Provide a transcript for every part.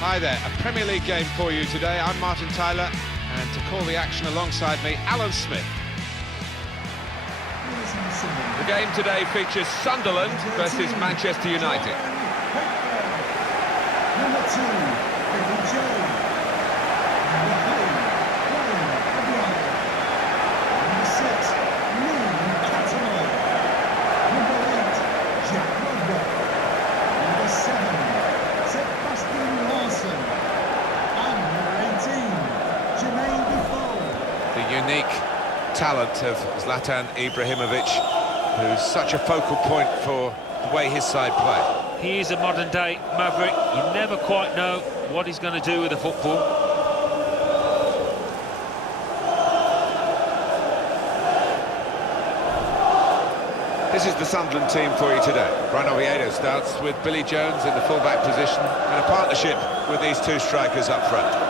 Hi there, a Premier League game for you today. I'm Martin Tyler, and to call the action alongside me, Alan Smith. The game today features Sunderland versus Manchester United. Number 2, Billy Joe. Number 3, Albion. Number 6, MUN. Number 8, Jack Rodwell. Number 7, Sebastian Larson. And number 18, Jermaine Defoe. The unique talent of Zlatan Ibrahimovic, who's such a focal point for the way his side play. He is a modern-day maverick. You never quite know what he's going to do with the football. This is the Sunderland team for you today. Brian Oviedo starts with Billy Jones in the full-back position, and a partnership with these two strikers up front.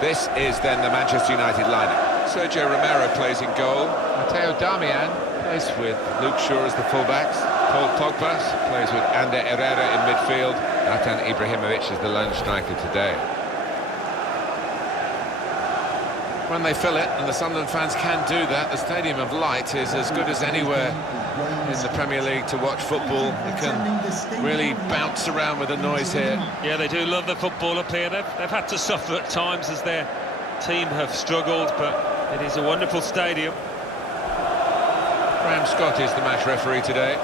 This is then the Manchester United lineup. Sergio Romero plays in goal. Matteo Darmian plays with Luke Shaw as the fullbacks. Paul Pogba plays with Ander Herrera in midfield. Zlatan Ibrahimovic is the lone striker today. When they fill it, and the Sunderland fans can do that, the Stadium of Light is as good as anywhere in the Premier League to watch football. You can really bounce around with the noise here. Yeah, they do love the football up here. They've had to suffer at times as their team have struggled, but it is a wonderful stadium. Graham Scott is the match referee today.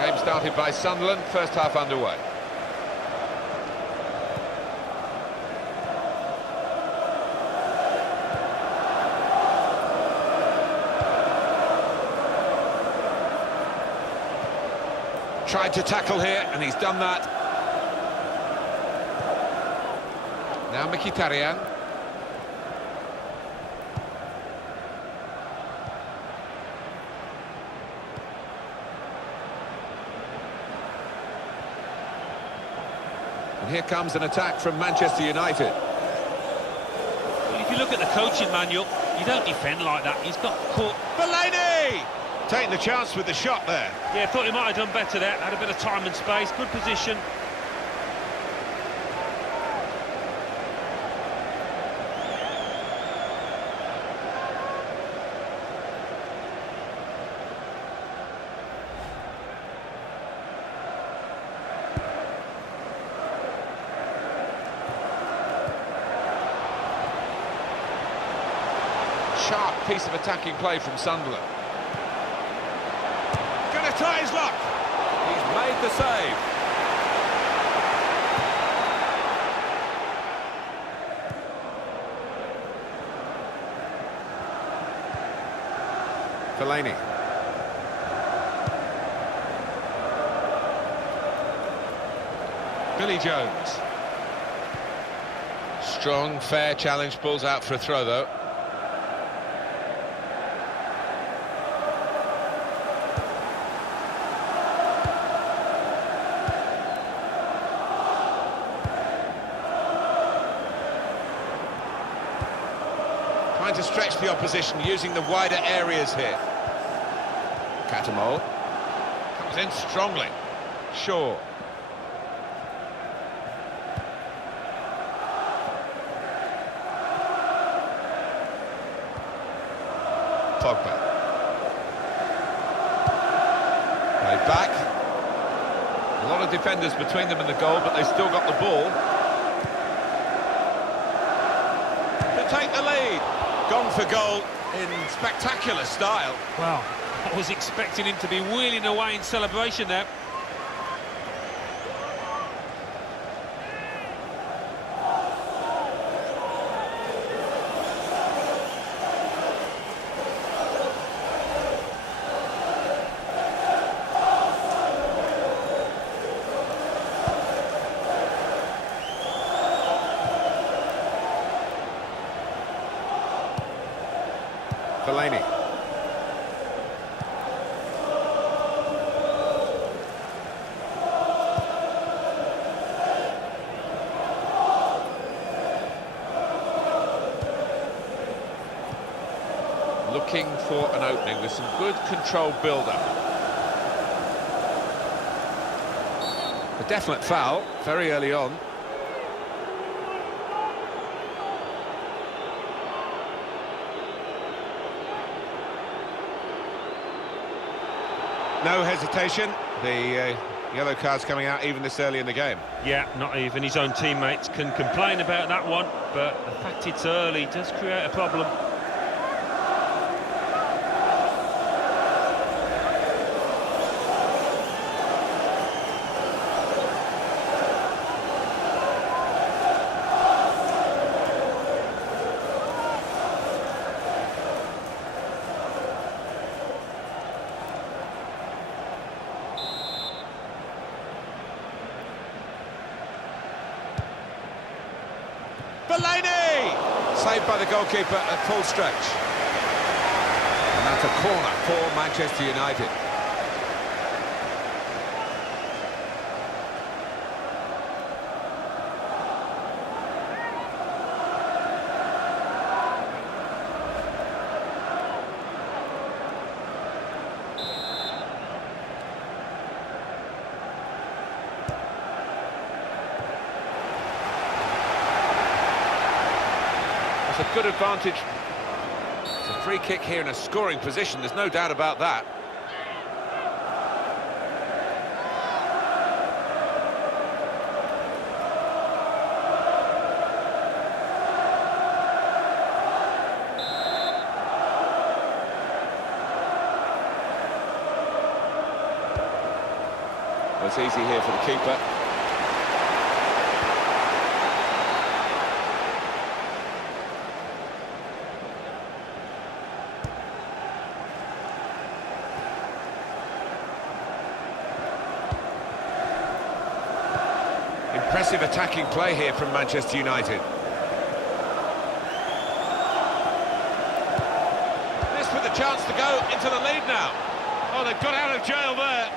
Game started by Sunderland, first half underway. Tried to tackle here, and he's done that. Now Mkhitaryan. And here comes an attack from Manchester United. Well, if you look at the coaching manual, you don't defend like that. He's got caught. Fellaini! Taking the chance with the shot there. Yeah, thought he might have done better there. Had a bit of time and space, good position. Sharp piece of attacking play from Sunderland. Gonna try his luck. He's made the save. Fellaini. Billy Jones. Strong, fair challenge, pulls out for a throw though. Trying to stretch the opposition using the wider areas here. Catamol comes in strongly. Shaw. Pogba. Played back. A lot of defenders between them and the goal, but they've still got the ball. To take the lead. Gone for goal in spectacular style. Well, I was expecting him to be wheeling away in celebration there. Fellaini. Looking for an opening with some good controlled build-up. A definite foul, very early on. No hesitation. The yellow card's coming out even this early in the game. Yeah, not even his own teammates can complain about that one, but the fact it's early does create a problem. Fellaini! Saved by the goalkeeper at full stretch. And that's a corner for Manchester United. A good advantage. It's a free kick here in a scoring position, there's no doubt about that. Well, it's easy here for the keeper. Impressive attacking play here from Manchester United. This with a chance to go into the lead now. Oh, they've got out of jail there.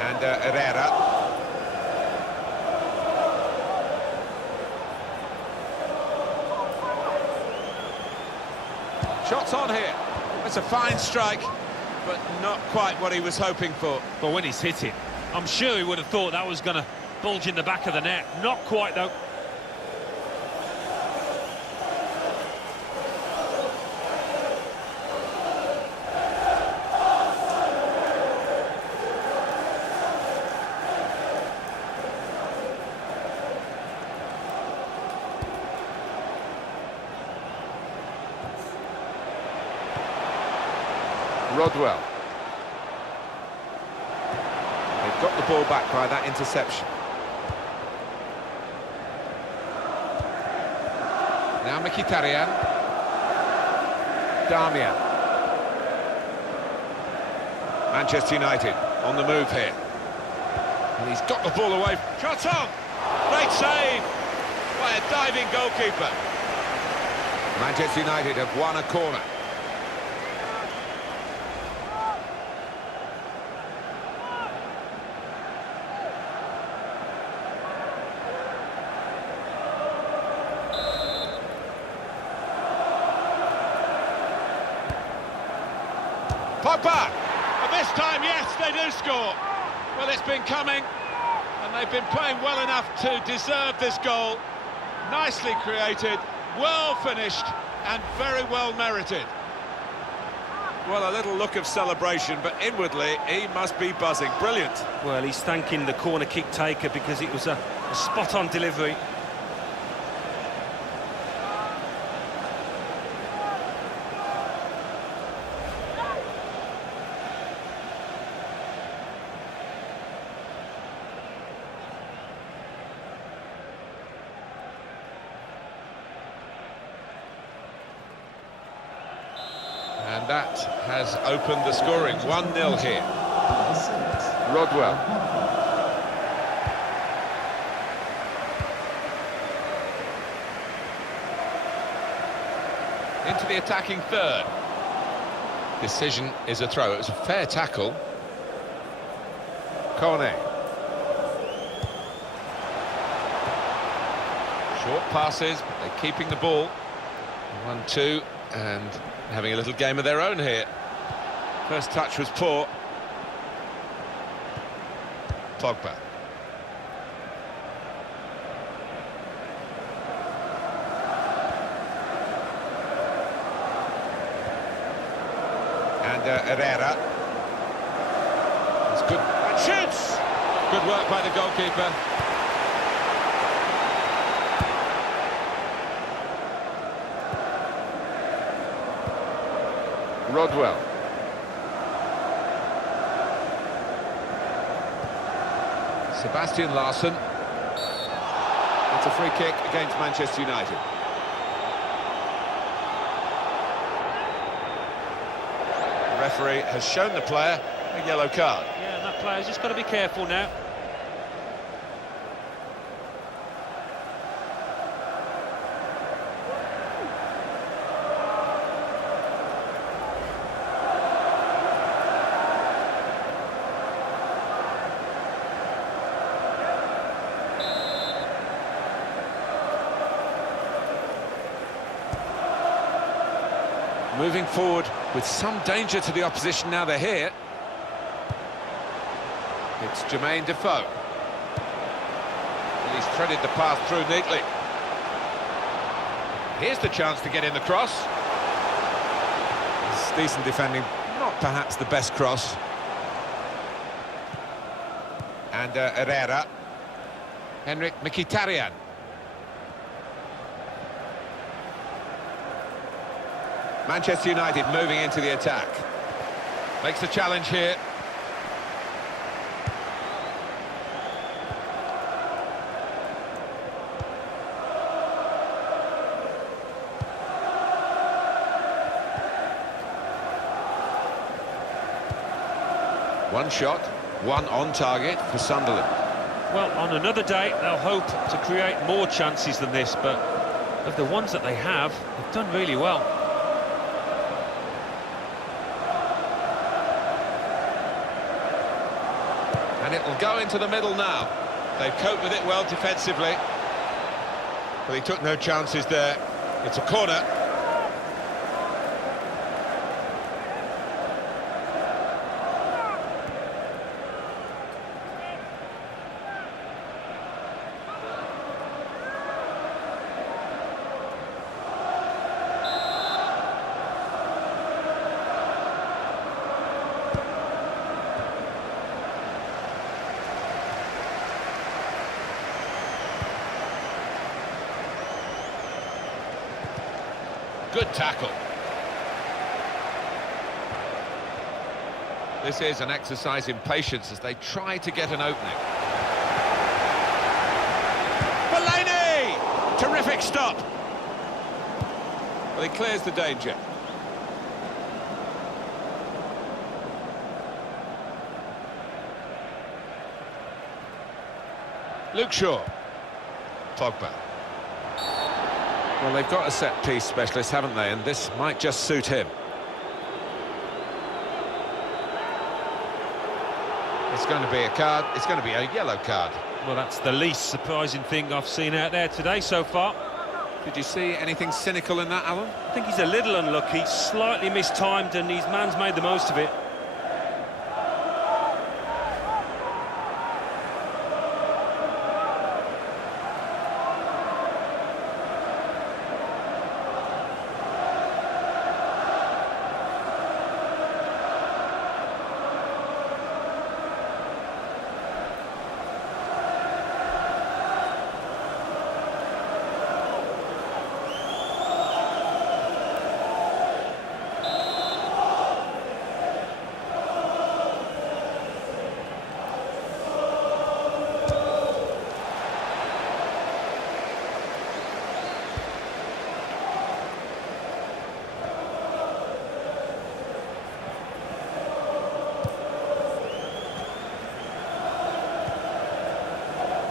And Herrera. Shots on here. It's a fine strike, but not quite what he was hoping for. But when he's hit it, I'm sure he would have thought that was going to bulge in the back of the net. Not quite, though. Rodwell. They've got the ball back by that interception. Now Mkhitaryan. Darmian. Manchester United on the move here. And he's got the ball away. Shot on! Great save by a diving goalkeeper. Manchester United have won a corner. Pogba! And this time, yes, they do score. Well, it's been coming, and they've been playing well enough to deserve this goal. Nicely created, well finished, and very well merited. Well, a little look of celebration, but inwardly, he must be buzzing. Brilliant. Well, he's thanking the corner kick taker because it was a spot-on delivery. And that has opened the scoring. 1-0 here. Rodwell. Into the attacking third. Decision is a throw. It was a fair tackle. Cornet. Short passes, but they're keeping the ball. 1-2, and having a little game of their own here. First touch was poor. Pogba. And Herrera. It's good. And shoots! Good work by the goalkeeper. Rodwell. Sebastian Larsson. It's a free kick against Manchester United. The referee has shown the player a yellow card. Yeah, and that player's just got to be careful now. Moving forward with some danger to the opposition now they're here. It's Jermaine Defoe. And he's threaded the path through neatly. Here's the chance to get in the cross. It's decent defending, not perhaps the best cross. And Herrera. Henrik Mkhitaryan. Manchester United moving into the attack. Makes the challenge here. One shot, one on target for Sunderland. Well, on another day, they'll hope to create more chances than this, but of the ones that they have, they've done really well. And it will go into the middle now. They've coped with it well defensively. But he took no chances there. It's a corner. Good tackle. This is an exercise in patience as they try to get an opening. Fellaini! Terrific stop. Well, he clears the danger. Luke Shaw. Pogba. Well, they've got a set-piece specialist, haven't they? And this might just suit him. It's going to be a card. It's going to be a yellow card. Well, that's the least surprising thing I've seen out there today so far. Did you see anything cynical in that, Alan? I think he's a little unlucky, slightly mistimed, and his man's made the most of it.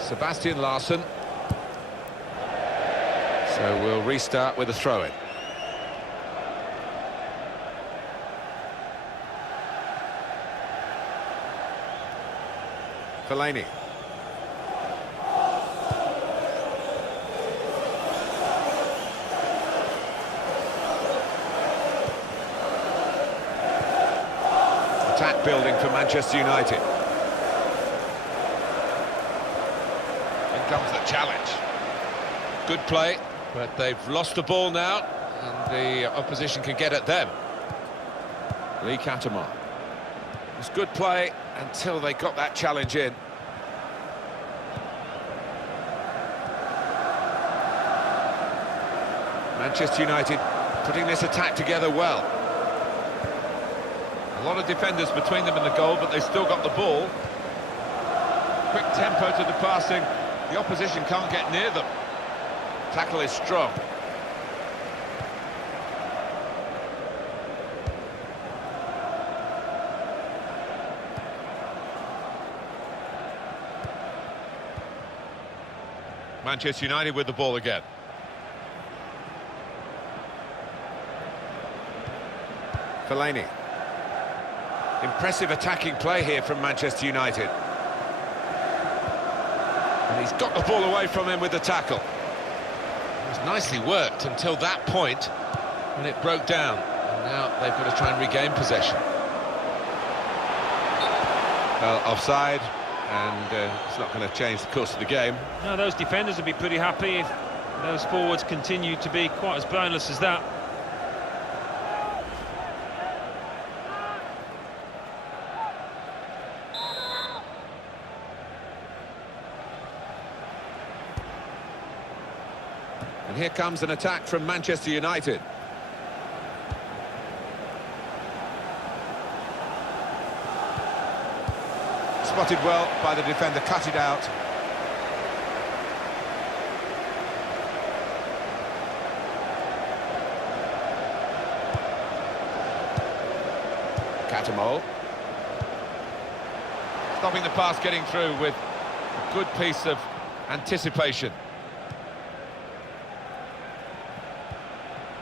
Sebastian Larsson. So we'll restart with a throw-in. Fellaini. Attack building for Manchester United. In comes the challenge. Good play, but they've lost the ball now, and the opposition can get at them. Lee Catamar. It was good play until they got that challenge in. Manchester United putting this attack together well. A lot of defenders between them and the goal, but they still got the ball. Quick tempo to the passing. The opposition can't get near them. Tackle is strong. Manchester United with the ball again. Fellaini. Impressive attacking play here from Manchester United. And he's got the ball away from him with the tackle. It was nicely worked until that point when it broke down. And now they've got to try and regain possession. Well, offside, and it's not going to change the course of the game. No, those defenders would be pretty happy if those forwards continue to be quite as boneless as that. And here comes an attack from Manchester United. Spotted well by the defender, cut it out. Catamol. Stopping the pass getting through with a good piece of anticipation.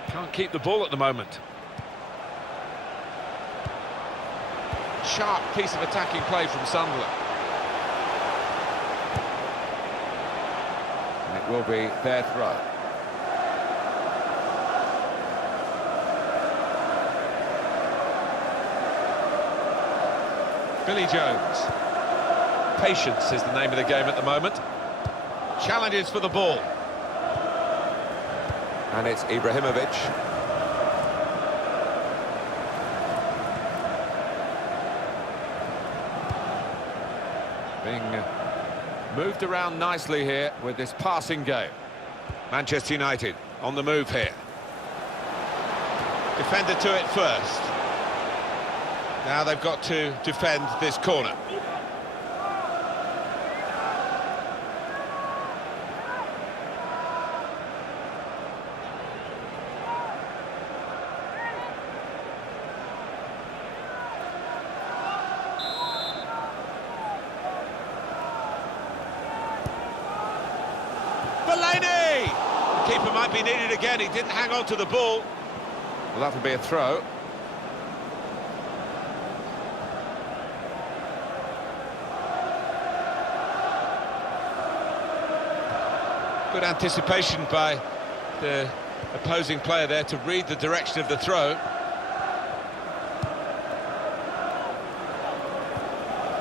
Can't keep the ball at the moment. Sharp piece of attacking play from Sunderland. And it will be their throw. Billy Jones. Patience is the name of the game at the moment. Challenges for the ball. And it's Ibrahimovic. Being moved around nicely here with this passing game. Manchester United on the move here. Defender to it first. Now they've got to defend this corner. Fellaini! The keeper might be needed again, he didn't hang on to the ball. Well, that'll be a throw. Good anticipation by the opposing player there to read the direction of the throw.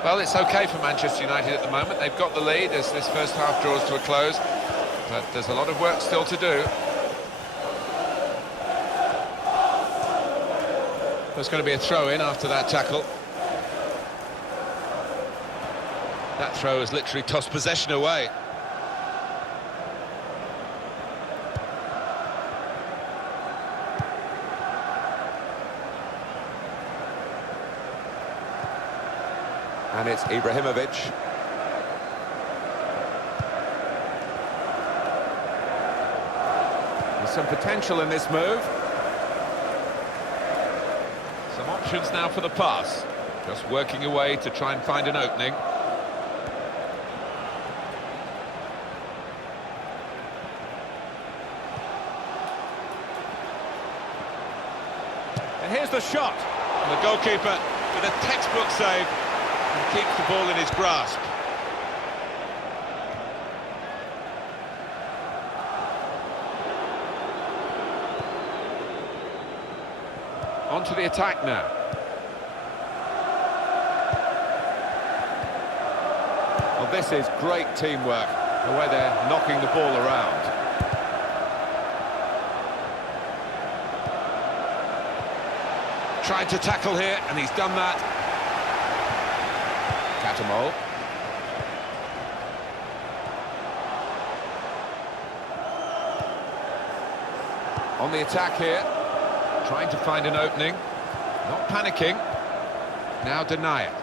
Well, it's okay for Manchester United at the moment. They've got the lead as this first half draws to a close, but there's a lot of work still to do. There's going to be a throw-in after that tackle. That throw has literally tossed possession away. And it's Ibrahimovic. There's some potential in this move. Some options now for the pass. Just working away to try and find an opening. And here's the shot. And the goalkeeper with a textbook save. And keeps the ball in his grasp. onto the attack now. Well, this is great teamwork, the way they're knocking the ball around. Tried to tackle here, and he's done that. Catamol. On the attack here, trying to find an opening, not panicking, now deny it.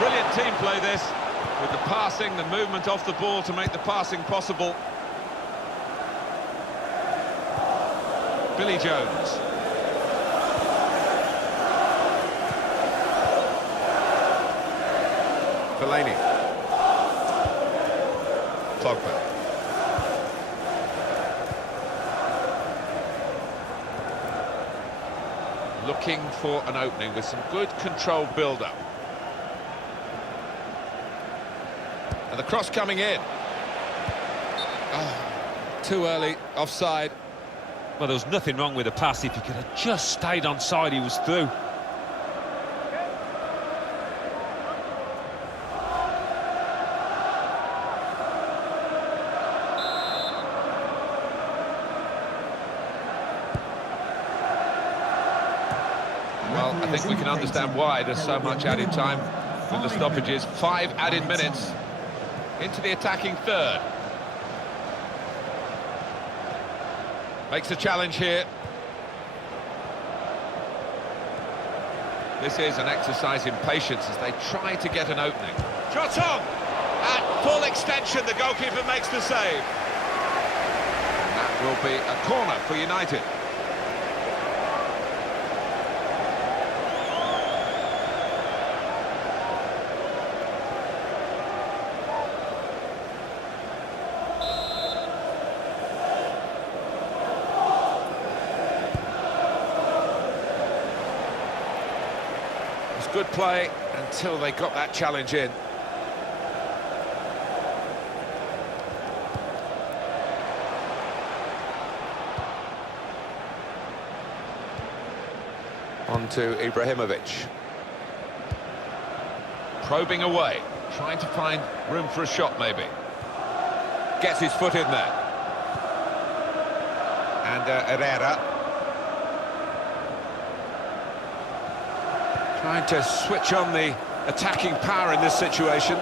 Brilliant team play this, with the passing, the movement off the ball to make the passing possible. Billy Jones. Fellaini. Pogba. Looking for an opening with some good controlled build-up. And the cross coming in. Oh, too early, offside. Well, there was nothing wrong with the pass. If he could have just stayed on side, he was through. Well, I think we can understand why there's so much added time with the stoppages. 5 added minutes into the attacking third. Makes a challenge here. This is an exercise in patience as they try to get an opening. Shot on! At full extension, the goalkeeper makes the save. And that will be a corner for United. Good play until they got that challenge in. On to Ibrahimovic. Probing away, trying to find room for a shot maybe. Gets his foot in there. And Herrera. Trying to switch on the attacking power in this situation.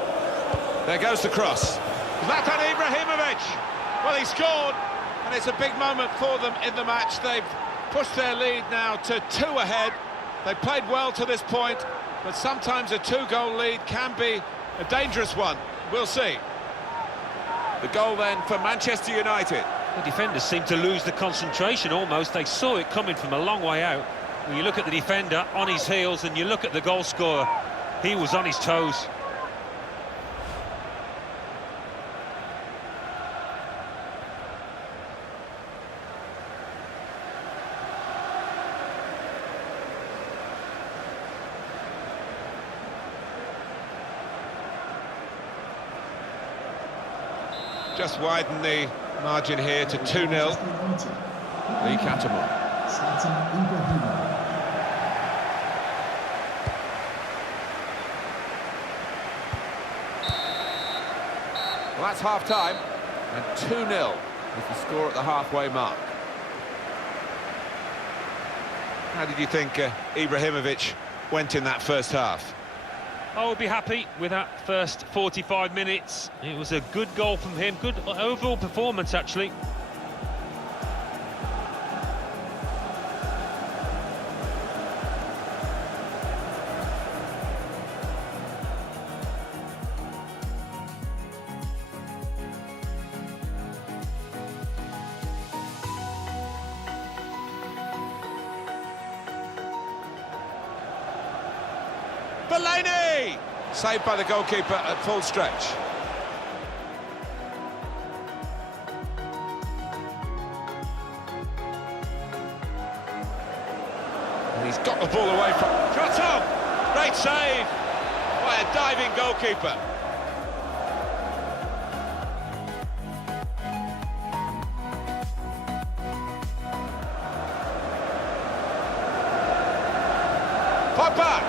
There goes the cross. Zlatan Ibrahimovic! Well, he scored, and it's a big moment for them in the match. They've pushed their lead now to 2 ahead. They played well to this point, but sometimes a 2-goal lead can be a dangerous one. We'll see. The goal then for Manchester United. The defenders seemed to lose the concentration almost. They saw it coming from a long way out. When you look at the defender on his heels and you look at the goal scorer, he was on his toes. Just widen the margin here to 2-0. Lee Catamol. Well, that's half-time, and 2-0 is the score at the halfway mark. How did you think Ibrahimovic went in that first half? I would be happy with that first 45 minutes. It was a good goal from him, good overall performance actually. Fellaini! Saved by the goalkeeper at full stretch. And he's got the ball away from... Shot on! Great save by a diving goalkeeper. Pogba!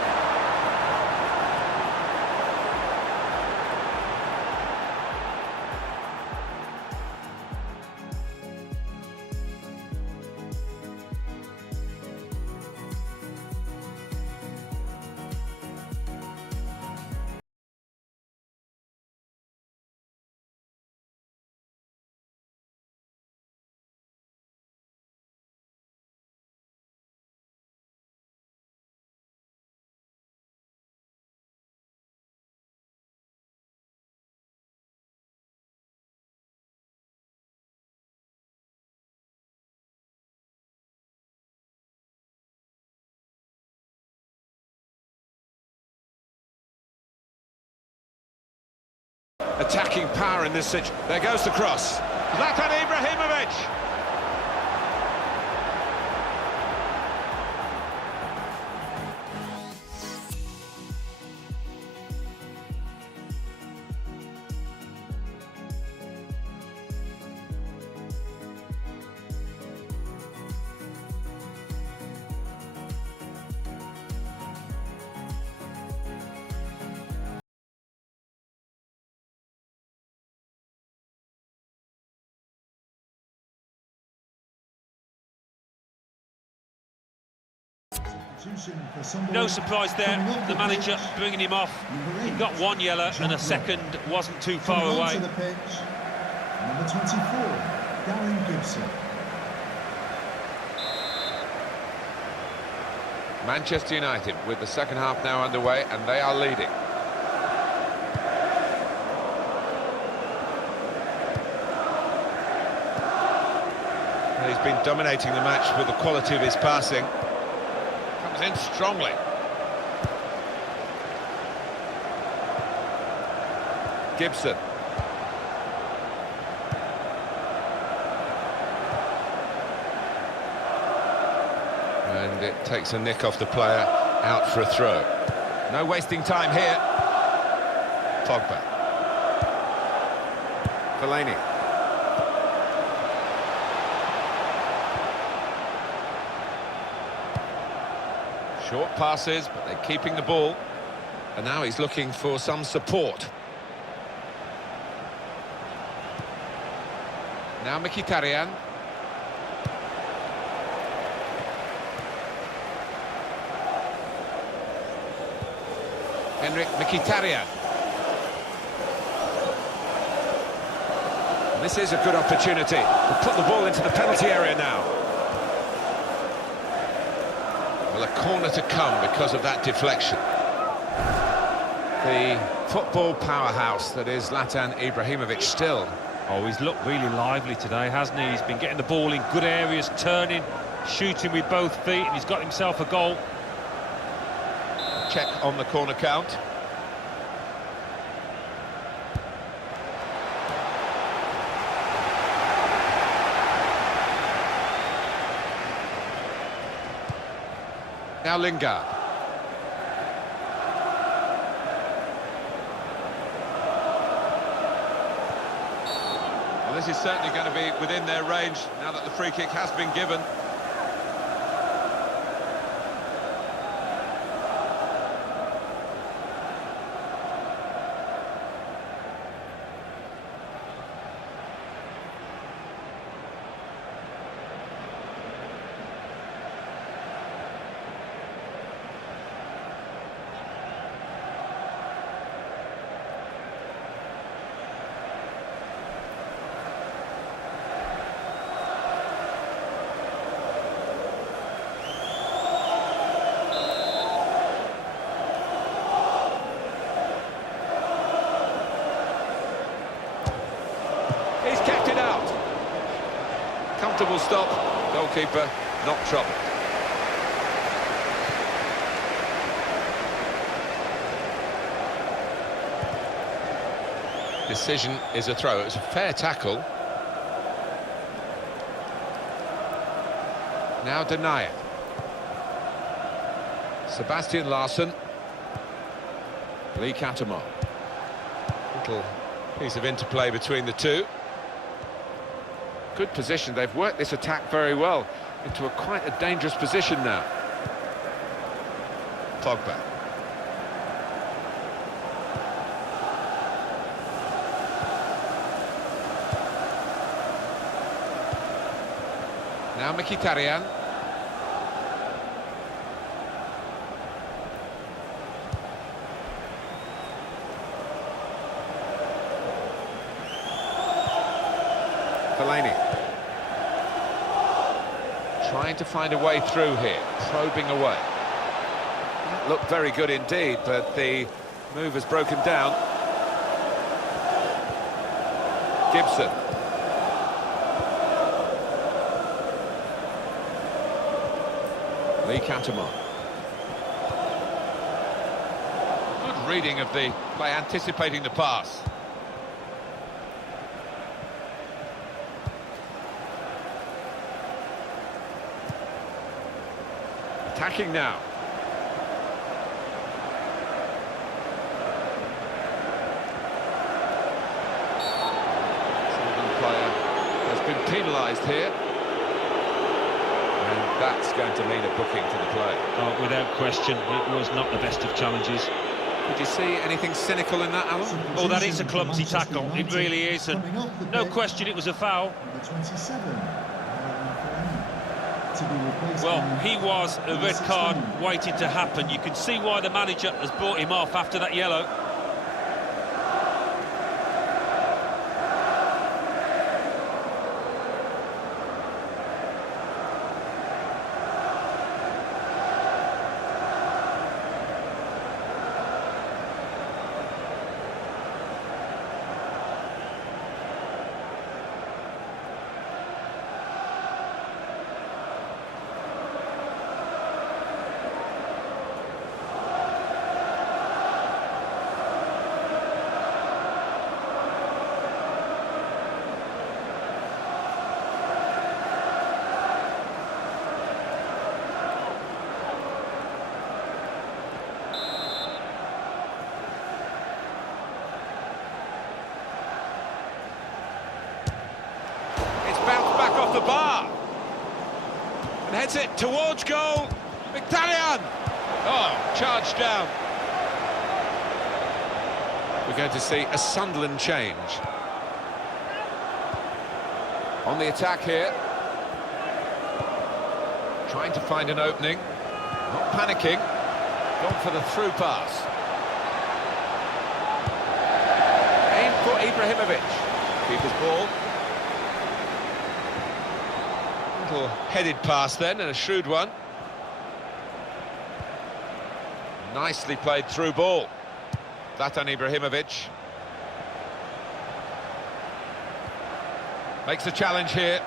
Attacking power in this situation. There goes the cross. Zlatan Ibrahimovic. No surprise there, the manager bringing him off. He got one yellow and a second wasn't too far away. Number 24, Darren Gibson. Manchester United with the second half now underway, and they are leading. He's been dominating the match with the quality of his passing. Comes in strongly. Gibson. And it takes a nick off the player, out for a throw. No wasting time here. Pogba. Fellaini. Short passes, but they're keeping the ball. And now he's looking for some support. Now Mkhitaryan. Henrik Mkhitaryan. And this is a good opportunity to put the ball into the penalty area now. Well, a corner to come because of that deflection. The football powerhouse that is Zlatan Ibrahimovic still. Oh, he's looked really lively today, hasn't he? He's been getting the ball in good areas, turning, shooting with both feet, and he's got himself a goal. Check on the corner count. Now Lingard. Well, this is certainly going to be within their range now that the free kick has been given. He's kept it out. Comfortable stop. Goalkeeper not troubled. Decision is a throw. It was a fair tackle. Now deny it. Sebastian Larsson. Lee Catamar. Little piece of interplay between the two. Good position. They've worked this attack very well into quite a dangerous position now. Pogba. Now Mkhitaryan. Fellaini. Trying to find a way through here, probing away. Looked very good indeed, but the move has broken down. Gibson. Lee Catamar. Good reading of the play, anticipating the pass. Attacking now. Sunderland player has been penalised here. And that's going to mean a booking to the play. Oh, without question, it was not the best of challenges. Did you see anything cynical in that, Alan? Oh, that is a clumsy tackle, it really is, and no question it was a foul. Number 27. To be replaced Well, by he was a red 16. card waiting to happen. You can see why the manager has brought him off after that yellow. Bounced back off the bar and heads it towards goal. Mkhitaryan. Oh, charged down. We're going to see a Sunderland change on the attack here, trying to find an opening, not panicking, gone for the through pass. Aim for Ibrahimovic. Keeper's ball. Headed pass then, and a shrewd one. Nicely played through ball. Zlatan Ibrahimovic makes the challenge here.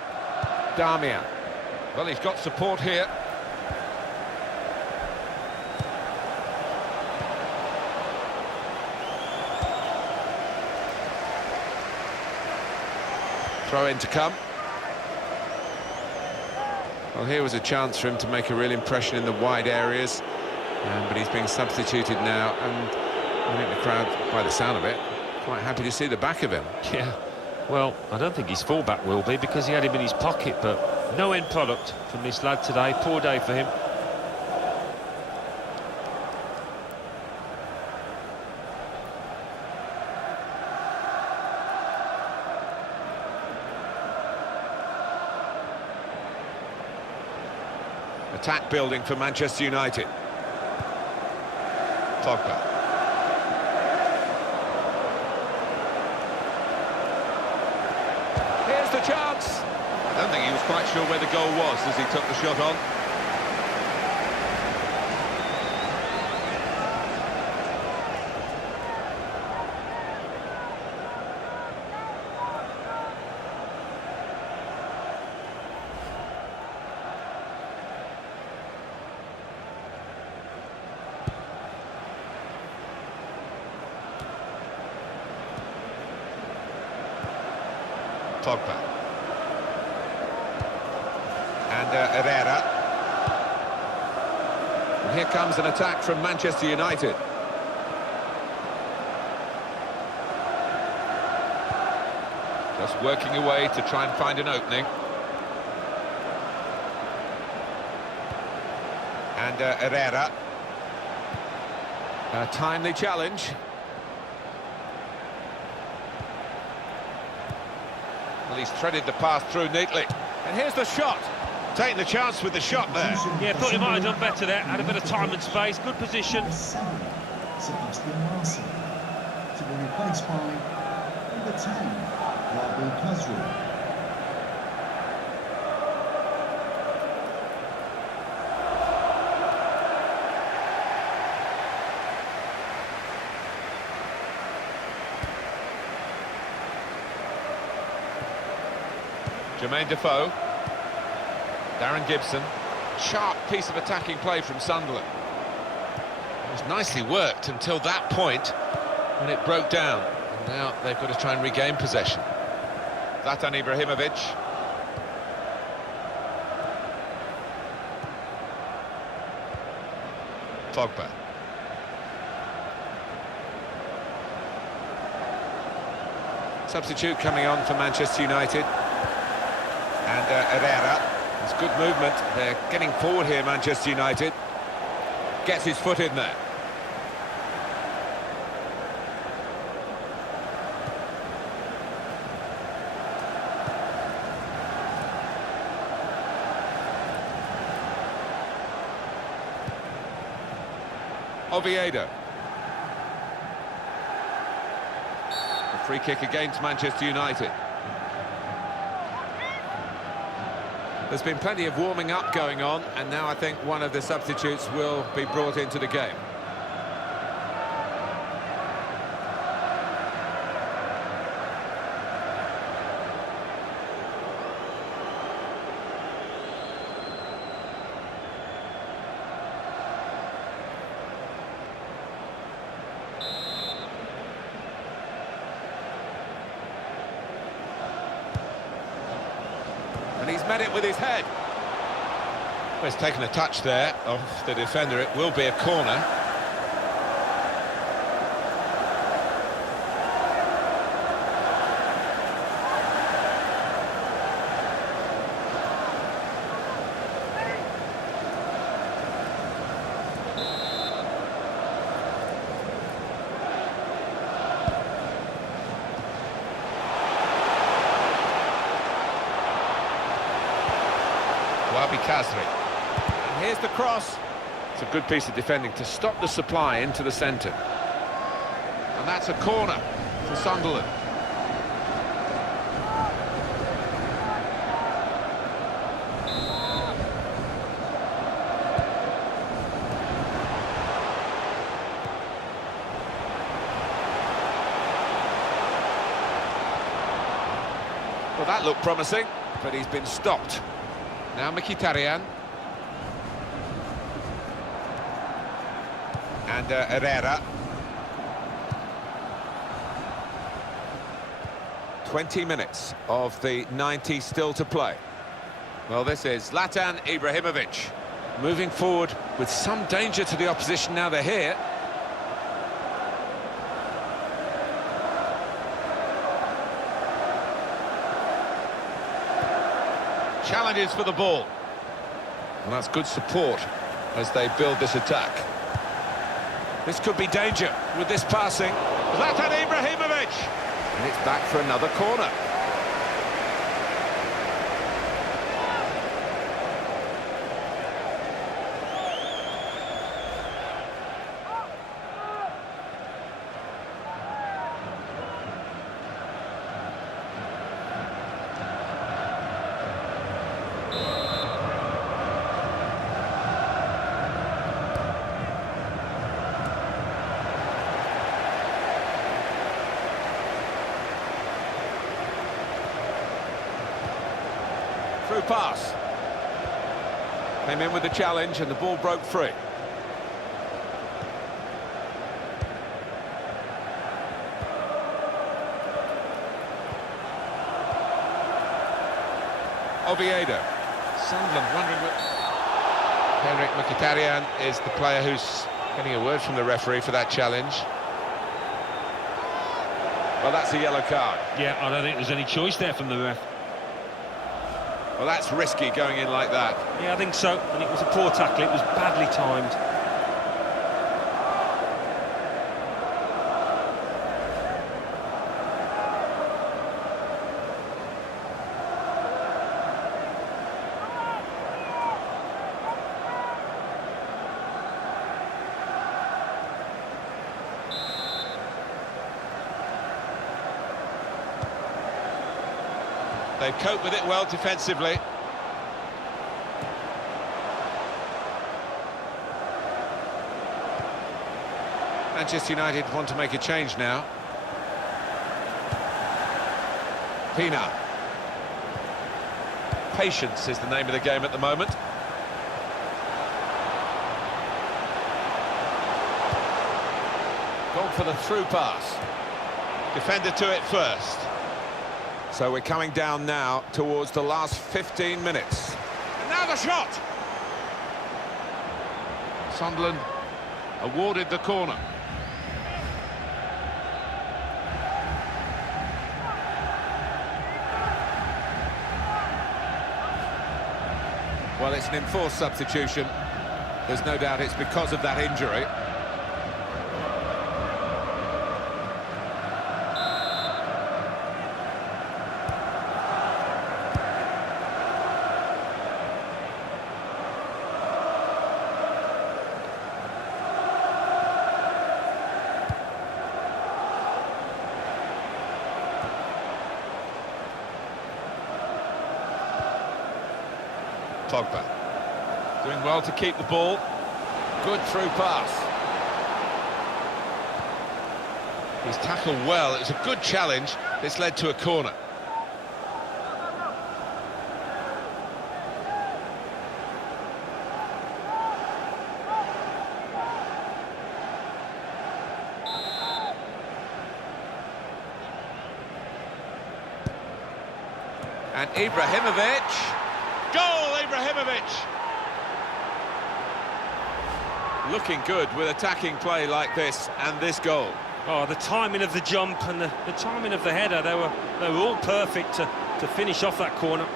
Damian. Well, he's got support here. Throw in to come. Well, here was a chance for him to make a real impression in the wide areas, but he's being substituted now, and I think the crowd, by the sound of it, quite happy to see the back of him. Yeah, well, I don't think his fullback will be, because he had him in his pocket, but no end product from this lad today. Poor day for him. Attack building for Manchester United. Pogba. Here's the chance. I don't think he was quite sure where the goal was as he took the shot on. Pogba. And Herrera. And here comes an attack from Manchester United. Just working away to try and find an opening. And Herrera. A timely challenge. Well, he's threaded the path through neatly. And here's the shot. Taking the chance with the shot there. Yeah, thought he might have done better there. Had a bit of time and space. Good position. Sebastian Marson to be replaced by number 10, Rabu Kazri. Jermaine Defoe. Darren Gibson. Sharp piece of attacking play from Sunderland. It was nicely worked until that point when it broke down. And now they've got to try and regain possession. Zlatan Ibrahimovic. Pogba. Substitute coming on for Manchester United. And Herrera. It's good movement. They're getting forward here, Manchester United. Gets his foot in there. Oviedo. A free kick against Manchester United. There's been plenty of warming up going on, and now I think one of the substitutes will be brought into the game. And he's met it with his head. Well, he's taken a touch there of the defender. It will be a corner. Kazri. And here's the cross. It's a good piece of defending to stop the supply into the centre. And that's a corner for Sunderland. Well, that looked promising, but he's been stopped. Now Mkhitaryan. And Herrera. 20 minutes of the 90 still to play. Well, this is Zlatan Ibrahimovic moving forward with some danger to the opposition now they're here. Challenges for the ball. And that's good support as they build this attack. This could be danger with this passing. Zlatan Ibrahimovic! And it's back for another corner. Through pass. Came in with the challenge and the ball broke free. Oviedo. Sunderland wondering what... Henrik Mkhitaryan is the player who's getting a word from the referee for that challenge. Well, that's a yellow card. Yeah, I don't think there's any choice there from the ref. Well, that's risky going in like that. Yeah, I think so. And it was a poor tackle. It was badly timed. They've coped with it well defensively. Manchester United want to make a change now. Pina. Patience is the name of the game at the moment. Gone for the through pass. Defender to it first. So we're coming down now towards the last 15 minutes. And now the shot! Sunderland awarded the corner. Well, it's an enforced substitution. There's no doubt it's because of that injury. Pogba doing well to keep the ball. Good through pass. He's tackled well. It was a good challenge. This led to a corner. And Ibrahimovic. Goal, Ibrahimovic! Looking good with attacking play like this and this goal. Oh, the timing of the jump and the timing of the header, they were all perfect to finish off that corner.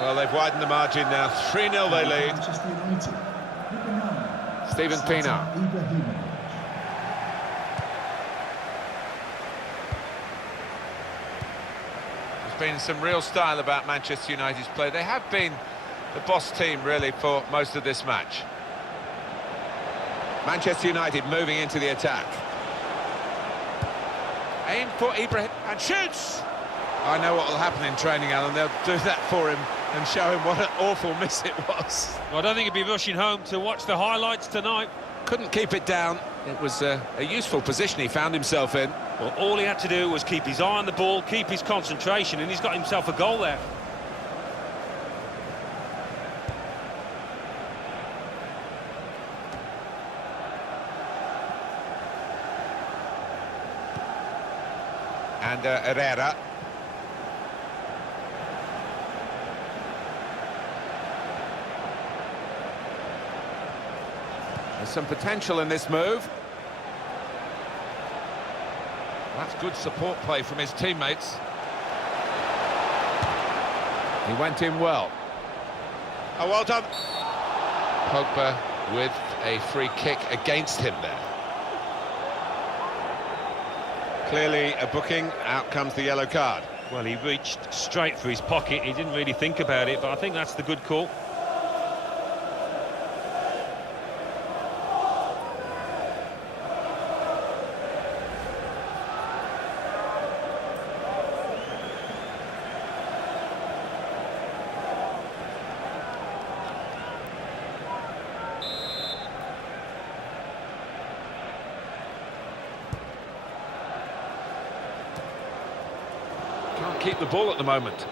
Well, they've widened the margin now. 3-0 they lead. Manchester United, number 9, Steven Pienaar. Ibrahimovic. There's been some real style about Manchester United's play. They have been the boss team, really, for most of this match. Manchester United moving into the attack. Aim for Ibrahim and shoots! I know what will happen in training, Alan. They'll do that for him and show him what an awful miss it was. Well, I don't think he'll be rushing home to watch the highlights tonight. Couldn't keep it down. It was a useful position he found himself in. Well, all he had to do was keep his eye on the ball, keep his concentration, and he's got himself a goal there. And Herrera. There's some potential in this move. That's good support play from his teammates. He went in well. Oh, well done. Pogba with a free kick against him there. Clearly a booking. Out comes the yellow card. Well, he reached straight for his pocket. He didn't really think about it, but I think that's the good call. Can't keep the ball at the moment.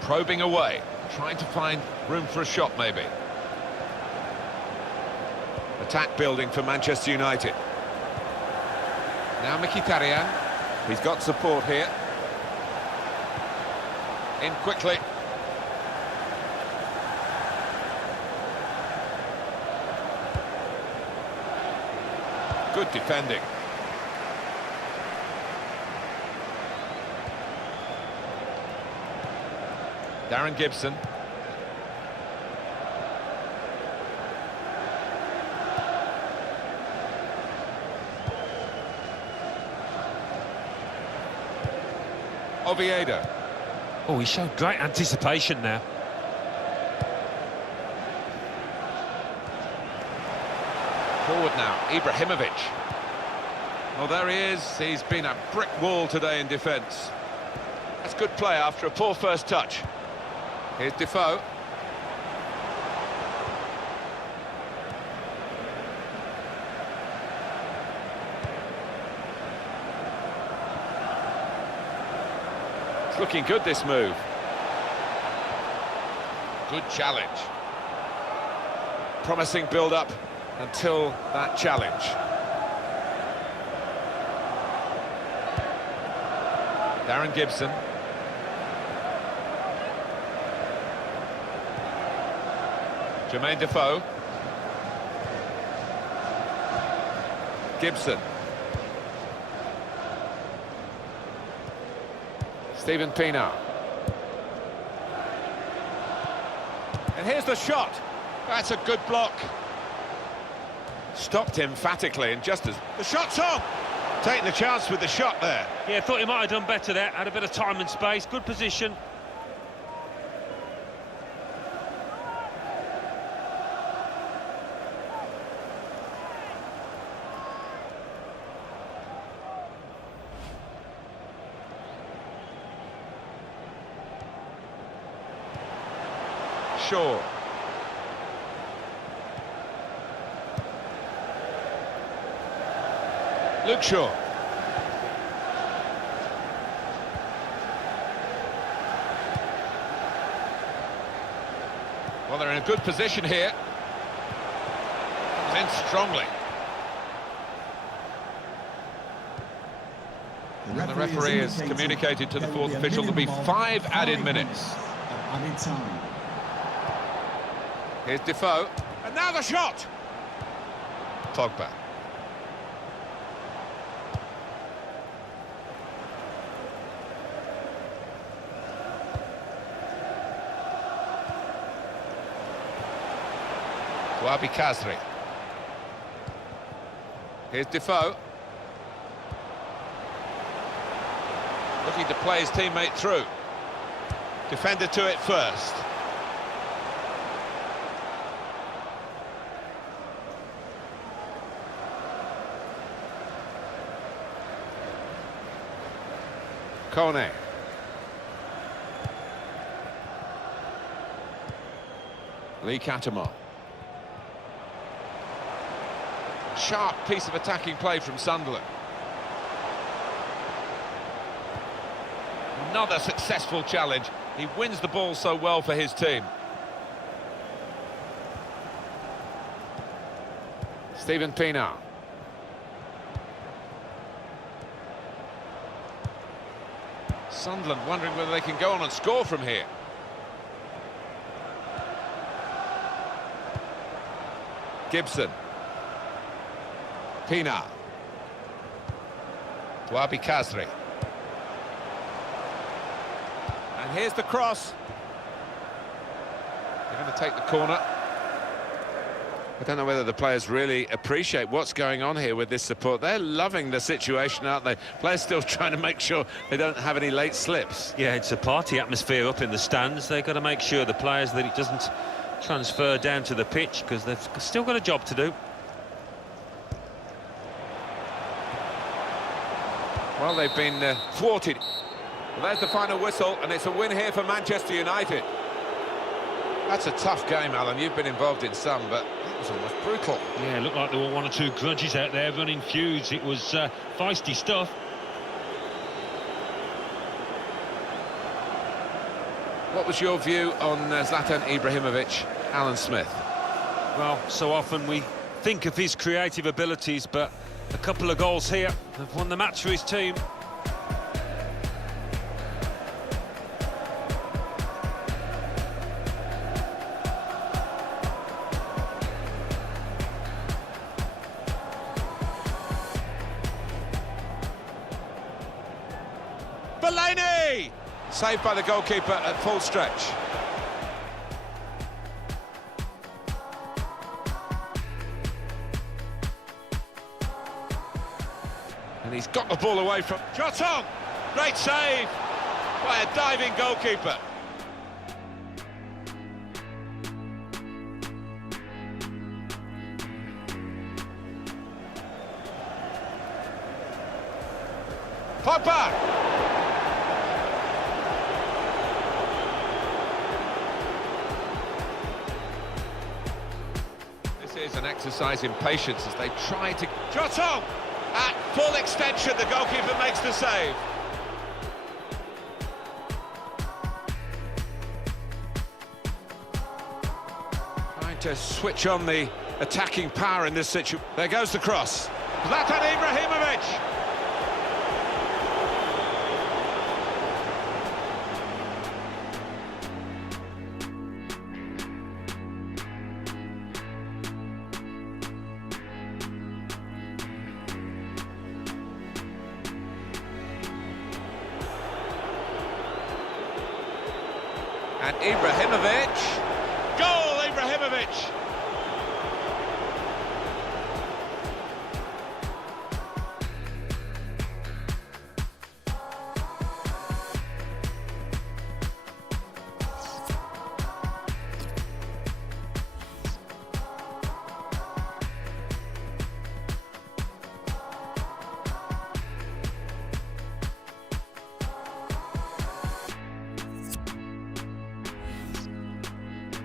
Probing away. Trying to find room for a shot, maybe. Attack building for Manchester United. Now Mkhitaryan. He's got support here. In quickly. Good defending. Darren Gibson. Oviedo. Oh, he showed great anticipation now. Forward now, Ibrahimovic. Oh, there he is. He's been a brick wall today in defence. That's good play after a poor first touch. Here's Defoe. It's looking good, this move. Good challenge. Promising build-up until that challenge. Darren Gibson. Jermaine Defoe. Gibson. Steven Pienaar. And here's the shot. That's a good block. Stopped emphatically, and just as the shot's on, taking the chance with the shot there. Yeah, thought he might have done better there. Had a bit of time and space, good position. Shaw. Luke Shaw. Well, they're in a good position here. Comes in strongly. And the referee has communicated to the fourth official there'll be 5 added minutes. Added time. Here's Defoe. And now the shot! Pogba. Wabi Kazri. Here's Defoe. Looking to play his teammate through. Defender to it first. Kone. Lee Catamol. Sharp piece of attacking play from Sunderland. Another successful challenge. He wins the ball so well for his team. Steven Pienaar. Sunderland wondering whether they can go on and score from here. Gibson. Pienaar. Wabi Kazri. And here's the cross. They're going to take the corner. I don't know whether the players really appreciate what's going on here with this support. They're loving the situation, aren't they? Players still trying to make sure they don't have any late slips. Yeah, it's a party atmosphere up in the stands. They've got to make sure, the players, that it doesn't transfer down to the pitch, because they've still got a job to do. Well, they've been thwarted. Well, there's the final whistle, and it's a win here for Manchester United. That's a tough game, Alan. You've been involved in some, but it was almost brutal. Yeah, it looked like there were 1 or 2 grudges out there running feuds. It was feisty stuff. what was your view on Zlatan Ibrahimovic, Alan Smith? Well, so often we think of his creative abilities, but a couple of goals here have won the match for his team. Fellaini! Saved by the goalkeeper at full stretch. And he's got the ball away from Jotong. Great save by a diving goalkeeper. Pogba! This is an exercise in patience as they try to... Jotong! At full extension, the goalkeeper makes the save. Trying to switch on the attacking power in this situation. There goes the cross. Zlatan Ibrahimovic! And Ibrahimovic, goal Ibrahimovic!